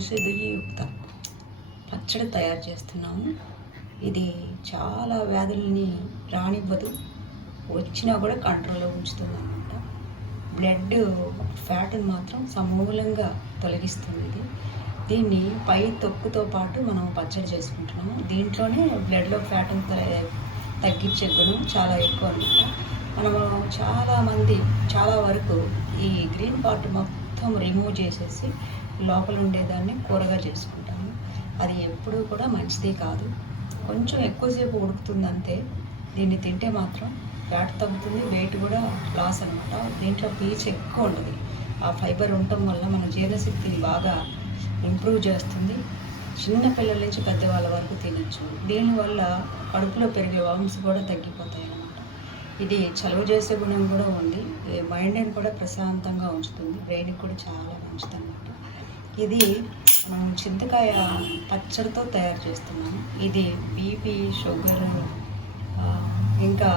ఔషధియుక్త పచ్చడి తయారు చేస్తున్నాము. ఇది చాలా వ్యాధుల్ని రానివ్వదు, వచ్చినా కూడా కంట్రోల్లో ఉంచుతుంది అన్నమాట. బ్లడ్ ఫ్యాట్ని మాత్రం సమూలంగా తొలగిస్తుంది. దీన్ని పై తొక్కుతో పాటు మనం పచ్చడి చేసుకుంటున్నాము. దీంట్లోనే బ్లడ్లో ఫ్యాట్ని తగ్గించే గుణం చాలా ఎక్కువ అనమాట. మనము చాలామంది చాలా వరకు ఈ గ్రీన్ పార్ట్ మొత్తం రిమూవ్ చేసేసి లోపల ఉండేదాన్ని కూరగా చేసుకుంటాము. అది ఎప్పుడూ కూడా మంచిది కాదు. కొంచెం ఎక్కువసేపు ఉడుకుతుంది అంతే. దీన్ని తింటే మాత్రం ఫ్యాట్ తగ్గుతుంది, వెయిట్ కూడా లాస్ అనమాట. దీంట్లో పీచు ఎక్కువ ఉంటుంది. ఆ ఫైబర్ ఉండటం వల్ల మన జీర్ణశక్తిని బాగా ఇంప్రూవ్ చేస్తుంది. చిన్న పిల్లల నుంచి పెద్దవాళ్ళ వరకు తినచ్చు. దీనివల్ల కడుపులో పెరిగే వామ్స్ కూడా తగ్గిపోతాయి అన్నమాట. ఇది చలువ చేసే గుణం కూడా ఉంది. మైండ్ని కూడా ప్రశాంతంగా ఉంచుతుంది. బ్రెయిన్కి కూడా చాలా మంచిది అన్నమాట. ఇది మనం చింతకాయ పచ్చడితో తయారు చేస్తున్నాము. ఇది బీపీ, షుగర్, ఇంకా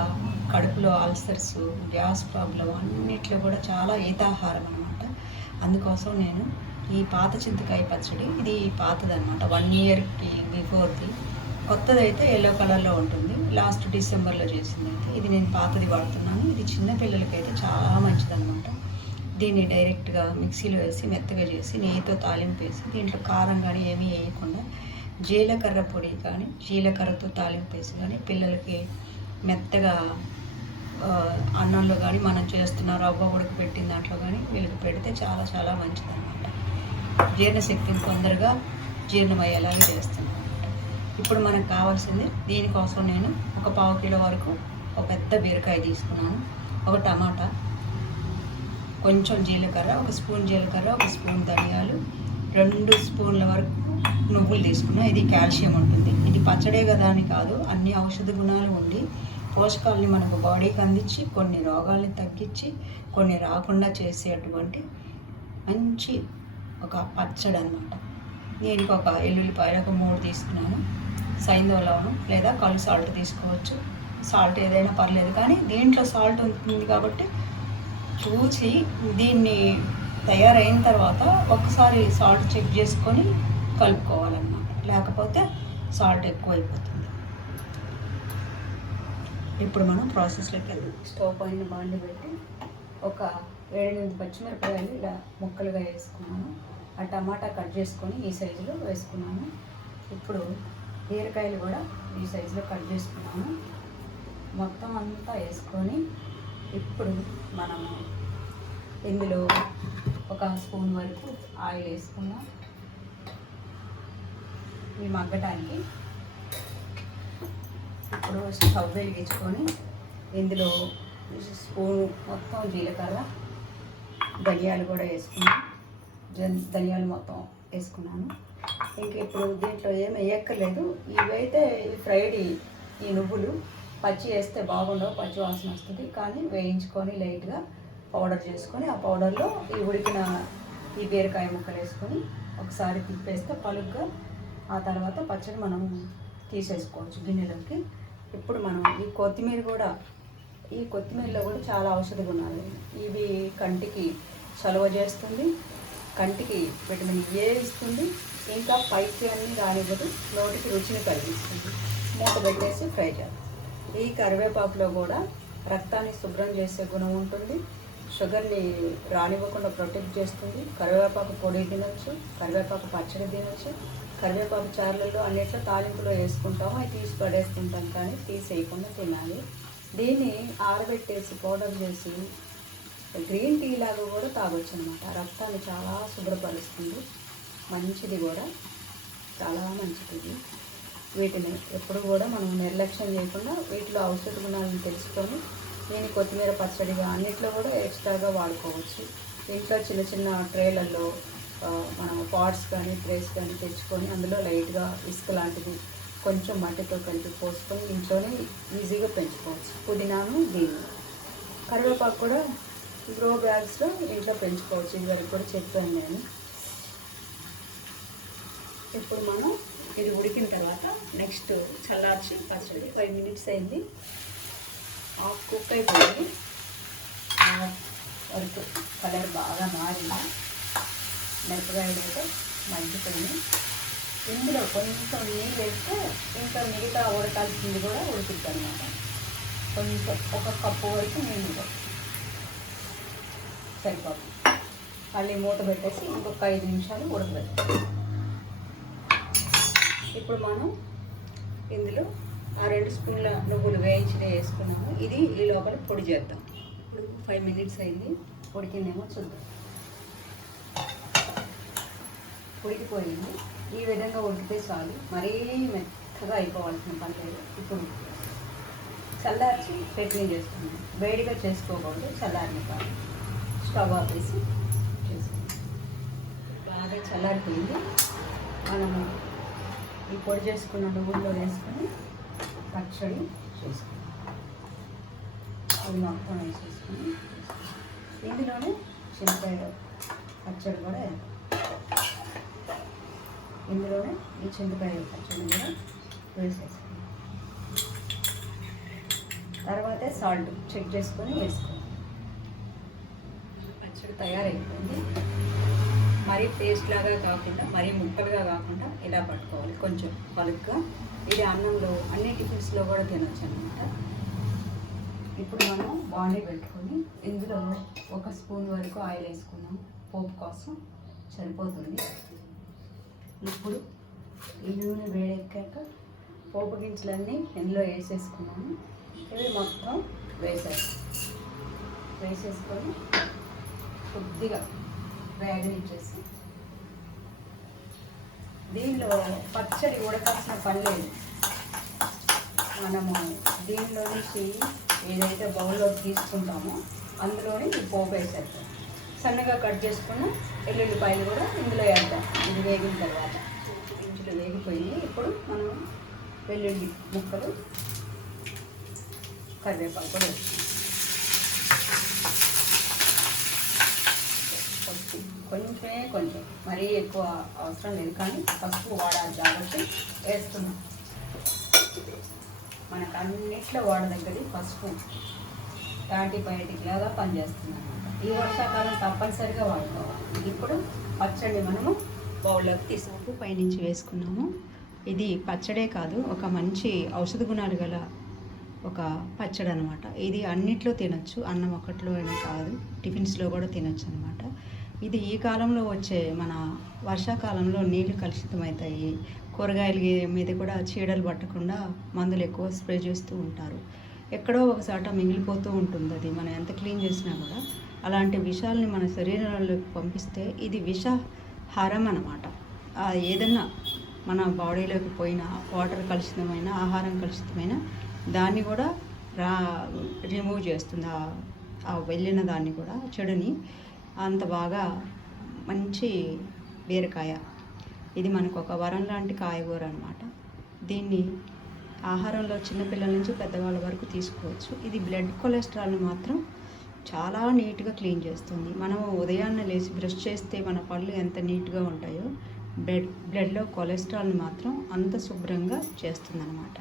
కడుపులో అల్సర్స్, గ్యాస్ ప్రాబ్లం అన్నిట్లో కూడా చాలా హితాహారం అనమాట. అందుకోసం నేను ఈ పాత చింతకాయ పచ్చడి, ఇది పాతదనమాట, 1 ఇయర్కి బిఫోర్ది. కొత్తదైతే ఎల్లో కలర్లో ఉంటుంది. లాస్ట్ డిసెంబర్లో చేసింది అయితే ఇది నేను పాతది వాడుతున్నాను. ఇది చిన్నపిల్లలకైతే చాలా మంచిదన్నమాట. దీన్ని డైరెక్ట్గా మిక్సీలో వేసి మెత్తగా చేసి నెయ్యితో తాలింపు వేసి దీంట్లో కారం కానీ ఏమీ వేయకుండా జీలకర్ర పొడి కానీ జీలకర్రతో తాలింపు వేసి కానీ పిల్లలకి మెత్తగా అన్నంలో కానీ మనం చేస్తున్న రవ్వ ఉడకబెట్టిన దాంట్లో కానీ వీళ్ళకి పెడితే చాలా చాలా మంచిదన్నమాట. జీర్ణశక్తిని తొందరగా జీర్ణమయ్యేలాగా చేస్తున్నాను. ఇప్పుడు మనకు కావాల్సింది, దీనికోసం నేను ఒక 1/2 కిలో వరకు ఒక పెద్ద బీరకాయ తీసుకున్నాను, ఒక టమాటా, కొంచెం జీలకర్ర, 1 స్పూన్ జీలకర్ర, 1 స్పూన్ ధనియాలు, 2 స్పూన్ల వరకు నువ్వులు తీసుకున్నాను. ఇది కాల్షియం ఉంటుంది. ఇది పచ్చడే కదా అని కాదు, అన్ని ఔషధ గుణాలు ఉండి పోషకాలని మనకు బాడీకి అందించి కొన్ని రోగాల్ని తగ్గించి కొన్ని రాకుండా చేసేటువంటి మంచి ఒక పచ్చడి అనమాట. దీనికి ఒక ఎల్లుల్లిపాయలు ఒక 3 తీసుకున్నాను. సైంధవ లవణం లేదా కళ్ళు సాల్ట్ తీసుకోవచ్చు. సాల్ట్ ఏదైనా పర్లేదు, కానీ దీంట్లో సాల్ట్ ఉంటుంది కాబట్టి చూసి దీన్ని తయారైన తర్వాత ఒకసారి సాల్ట్ చెక్ చేసుకొని కలుపుకోవాలన్నమాట. లేకపోతే సాల్ట్ ఎక్కువైపోతుంది. ఇప్పుడు మనం ప్రాసెస్లోకి వెళ్దాం. స్టవ్ పైన బాండి పెట్టి ఒక 7-8 పచ్చిమిరపకాయలు ఇలా ముక్కలుగా వేసుకున్నాను. ఆ టమాటా కట్ చేసుకొని ఈ సైజులో వేసుకున్నాను. ఇప్పుడు బీరకాయలు కూడా ఈ సైజులో కట్ చేసుకున్నాను. మొత్తం అంతా వేసుకొని ఇప్పుడు మనము ఇందులో 1 స్పూన్ వరకు ఆయిల్ వేసుకున్నాం ఇవి మగ్గటానికి. ఇప్పుడు స్టవ్ వెలిగించుకొని ఇందులో స్పూన్ మొత్తం జీలకర్ర, ధనియాలు కూడా వేసుకున్నాను. ధనియాలు మొత్తం వేసుకున్నాను. ఇంక ఇప్పుడు దీంట్లో ఏమి వేయక్కర్లేదు. ఇవైతే ఫ్రైడ్ ఈ నువ్వులు పచ్చి వేస్తే బాగుండవు, పచ్చి వాసన వస్తుంది. కానీ వేయించుకొని లైట్గా పౌడర్ చేసుకొని ఆ పౌడర్లో ఈ ఉడికిన ఈ బీరకాయ ముక్కలు వేసుకొని ఒకసారి తిప్పేస్తే పలుగ్గా ఆ తర్వాత పచ్చడి మనం తీసేసుకోవచ్చు గిన్నెలోకి. ఇప్పుడు మనం ఈ కొత్తిమీర కూడా, ఈ కొత్తిమీరలో కూడా చాలా ఔషధ గుణాలు. ఇవి కంటికి చలువ చేస్తుంది, కంటికి విటమిన్ ఏ ఇస్తుంది, ఇంకా పైకి అన్నీ రానివ్వదు, నోటికి రుచిని కలిగిస్తుంది. మూత పెట్టేసి ఫ్రై చేయాలి. ఈ కరివేపాకులో కూడా రక్తాన్ని శుభ్రం చేసే గుణం ఉంటుంది. షుగర్ని రానివ్వకుండా ప్రొటెక్ట్ చేస్తుంది. కరివేపాకు పొడి తినచ్చు, కరివేపాకు పచ్చడి తినచ్చు. కరివేపాకు చారులలో అన్నిట్లో తాలింపులో వేసుకుంటాము, అవి తీసి పడేసుకుంటాం, కానీ తీసేయకుండా తినాలి. దీన్ని ఆరబెట్టేసి పౌడర్ చేసి గ్రీన్ టీ లాగా కూడా తాగొచ్చు అనమాట. రక్తాన్ని చాలా శుభ్రపరుస్తుంది, మంచిది కూడా, చాలా మంచిది. వీటిని ఎప్పుడు కూడా మనం నిర్లక్ష్యం చేయకుండా వీటిలో ఔషధ గుణాలను తెలుసుకొని దీన్ని కొత్తిమీర పచ్చడిగా అన్నిట్లో కూడా ఎక్స్ట్రాగా వాడుకోవచ్చు. ఇంట్లో చిన్న చిన్న ట్రేలలో మనం పాట్స్ కానీ ట్రేస్ కానీ తెచ్చుకొని అందులో లైట్గా ఇసుక లాంటిది కొంచెం మట్టితో కలిపి పోసుకొని ఇంట్లోనే ఈజీగా పెంచుకోవచ్చు. పుదీనాను, దీన్ని కరివేపాకు కూడా గ్రో బ్యాగ్స్లో ఇంట్లో పెంచుకోవచ్చు. ఇదివరకు కూడా చెప్పాను నేను. ఇప్పుడు మనం ఇది ఉడికిన తర్వాత నెక్స్ట్ చల్లార్చి పచ్చడి 5 మినిట్స్ అయింది. హాఫ్ కుక్ అయిపోయింది. వరకు కలర్ బాగా మారింది. మిరపకాయలు అయితే మగ్గిపోయింది. ఇందులో కొంచెం నీళ్ళు వేస్తే ఇంకా మిగతా ఉడకాల్సింది కూడా ఉడుకుద్ది అనమాట. కొంచెం ఒక కప్పు వరకు నీళ్ళు సరిపోతుంది. మళ్ళీ మూత పెట్టేసి ఇంకొక 5 నిమిషాలు ఉడకబెట్టాలి. ఇప్పుడు మనం ఇందులో ఆ 2 స్పూన్ల నువ్వులు వేయించినవి వేసుకున్నాము. ఇది ఈ లోపల పొడి చేద్దాం. ఇప్పుడు 5 మినిట్స్ అయింది, ఉడికిందేమో చూద్దాం. ఉడికిపోయింది. ఈ విధంగా ఉడికితే చాలు, మరీ మెత్తగా అయిపోవాల్సిన పని లేదు. ఇప్పుడు చల్లార్చి చట్నీ చేసుకున్నాం. వేడిగా చేసుకోకూడదు, చల్లారిన కాదు. స్టవ్ ఆపేసి చేసుకున్నాం. బాగా చల్లారిపోయింది. మనము ఈ పొడి చేసుకున్న నువ్వుల్లో వేసుకొని పచ్చడి చేసుకున్నాం. అది మొత్తం వేసేసుకొని ఇందులోనే చింతకాయ పచ్చడి కూడా ఇందులోనే ఈ చింతకాయ పచ్చడి కూడా వేసేసుకున్నాం. తర్వాతే సాల్ట్ చెక్ చేసుకొని వేసుకోండి. పచ్చడి తయారైపోయింది. మరీ పేస్ట్ లాగా కాకుండా, మరీ ముక్కలుగా కాకుండా ఇలా పట్టుకోవాలి, కొంచెం పలుగ్గా. ఇది అన్నంలో అన్ని టిఫిన్స్లో కూడా తినొచ్చు అనమాట. ఇప్పుడు మనం బాండీ పెట్టుకొని ఇందులో 1 స్పూన్ వరకు ఆయిల్ వేసుకున్నాం. పోపు కోసం సరిపోతుంది. ఇప్పుడు ఈ నూనె వేడెక్కాక పోపు గింజలన్నీ ఇందులో వేసేసుకున్నాము. ఇవి మొత్తం వేసేసుకొని కొద్దిగా వేగనిచ్చేసి, దీనిలో పచ్చడి ఉడకాల్సిన పని లేదు. మనము దీనిలో నుంచి ఏదైతే బౌల్లో తీసుకుంటామో అందులోనే ఈ పోపు వేసేద్దాం. సన్నగా కట్ చేసుకున్న ఎల్లుల్లిపాయలు కూడా ఇందులో వేద్దాం. ఇది వేగిన తర్వాత ఇంచులో వేగిపోయింది. ఇప్పుడు మనం వెల్లుల్లి ముక్కలు, కరివేపాకు కూడా వేస్తాం. కొంచెం మరీ ఎక్కువ అవసరం లేదు, కానీ పసుపు వాడాలి కాబట్టి వేస్తున్నాం. మనకు అన్నిట్లో వాడదగ్గది పసుపు. యాంటీబయాటిక్ లాగా పనిచేస్తుంది అన్నమాట. ఈ వర్షాకాలం తప్పనిసరిగా వాడుకోవాలి. ఇప్పుడు పచ్చడి మనము బౌల్లోకి తీసుకు పైనుంచి వేసుకున్నాము. ఇది పచ్చడే కాదు, ఒక మంచి ఔషధ గుణాలు గల ఒక పచ్చడి అనమాట. ఇది అన్నిట్లో తినచ్చు, అన్నం ఒకటిలో అని కాదు, టిఫిన్స్లో కూడా తినచ్చు అనమాట. ఇది ఈ కాలంలో వచ్చే, మన వర్షాకాలంలో నీళ్లు కలుషితమవుతాయి. కూరగాయల మీద కూడా చీడలు పట్టకుండా మందులు ఎక్కువ స్ప్రే చేస్తూ ఉంటారు. ఎక్కడో ఒకసాట మిగిలిపోతూ ఉంటుంది. అది మనం ఎంత క్లీన్ చేసినా కూడా అలాంటి విషాలని మన శరీరంలోకి పంపిస్తే ఇది విషహారం అన్నమాట. ఏదన్నా మన బాడీలోకి పోయిన వాటర్ కలుషితమైన, ఆహారం కలుషితమైన దాన్ని కూడా రిమూవ్ చేస్తుంది. ఆ వెళ్ళిన దాన్ని కూడా, చెడుని. అంత బాగా మంచి బీరకాయ. ఇది మనకు ఒక వరం లాంటి కాయగూర అనమాట. దీన్ని ఆహారంలో చిన్నపిల్లల నుంచి పెద్దవాళ్ళ వరకు తీసుకోవచ్చు. ఇది బ్లడ్ కొలెస్ట్రాల్ని మాత్రం చాలా నీట్గా క్లీన్ చేస్తుంది. మనం ఉదయాన్నే లేచి బ్రష్ చేస్తే మన పళ్ళు ఎంత నీట్గా ఉంటాయో, బ్లడ్లో కొలెస్ట్రాల్ని మాత్రం అంత శుభ్రంగా చేస్తుందన్నమాట.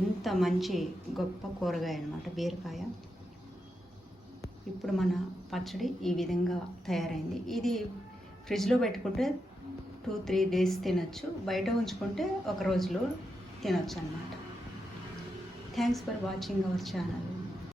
ఇంత మంచి గొప్ప కూరగాయ అనమాట బీరకాయ. ఇప్పుడు మన పచ్చడి ఈ విధంగా తయారైంది. ఇది ఫ్రిడ్జ్లో పెట్టుకుంటే 2-3 డేస్ తినచ్చు, బయట ఉంచుకుంటే ఒక రోజులో తినచ్చు అన్నమాట. Thanks for watching our channel.